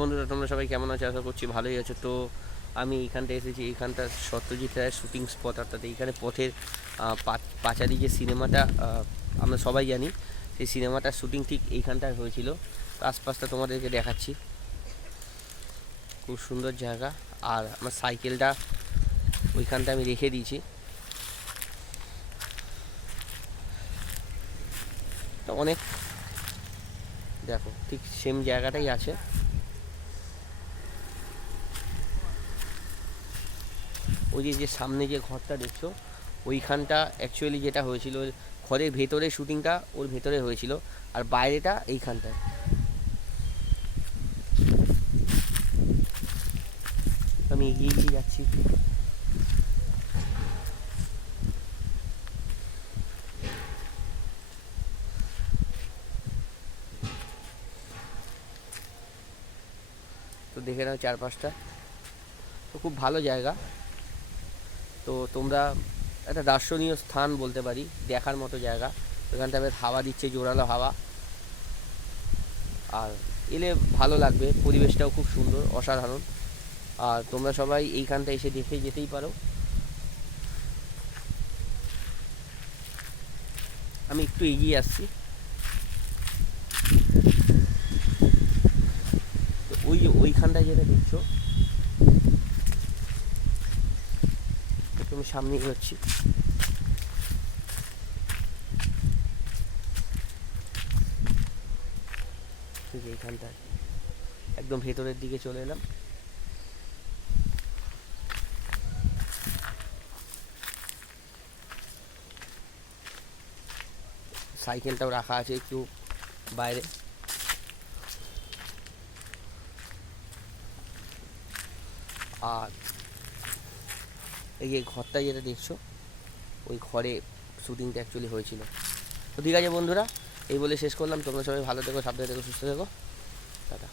বন্ধুরা তোমরা সবাই কেমন আছো? আশা করছি ভালোই আছো। তো আমি এইখানটা এসেছি, এইখানটা সত্যজিৎ রায়ের শুটিং স্পট, অর্থাৎ এইখানে পথের পাঁচালী যে সিনেমাটা আমরা সবাই জানি, সেই সিনেমাটার শুটিং ঠিক এইখানটায় হয়েছিল। আশপাশটা তোমাদেরকে দেখাচ্ছি, খুব সুন্দর জায়গা। আর আমার সাইকেলটা ওইখানটা আমি রেখে দিয়েছি। তো অনেক দেখো ঠিক সেম জায়গাটাই আছে। ওই যে সামনে যে ঘরটা দেখছো, ওইখানটা অ্যাকচুয়ালি যেটা হয়েছিল, ঘরের ভেতরে শুটিংটা ওর ভেতরে হয়েছিল, আর বাইরেটা এইখানটায়। আমি এগিয়ে যাচ্ছি। তো দেখে নাও চারপাশটা, তো খুব ভালো জায়গা। তো তোমরা একটা দর্শনীয় স্থান বলতে পারি, দেখার মতো জায়গা। ওখানটা বেশ হাওয়া দিচ্ছে, জোরালো হাওয়া। আর এলে ভালো লাগবে, পরিবেশটাও খুব সুন্দর, অসাধারণ। আর তোমরা সবাই এইখানটা এসে দেখে যেতেই পারো। আমি একটু এগিয়ে আসছি। তো ওইখানটায় যেটা দেখছো, তুমি সামনে এগোচ্ছি। ঠিক এইখানটায় একদম ভেতরের দিকে চলে এলাম। সাইকেলটাও রাখা আছে একটু বাইরে। আর এই যে ঘরটা যেটা দেখছো, ওই ঘরে শুটিংটা অ্যাকচুয়ালি হয়েছিল। তো ঠিক আছে বন্ধুরা, এই বলে শেষ করলাম। তোমরা সবাই ভালো থেকো, সাবধানে থেকো, সুস্থ থেকো। টাটা।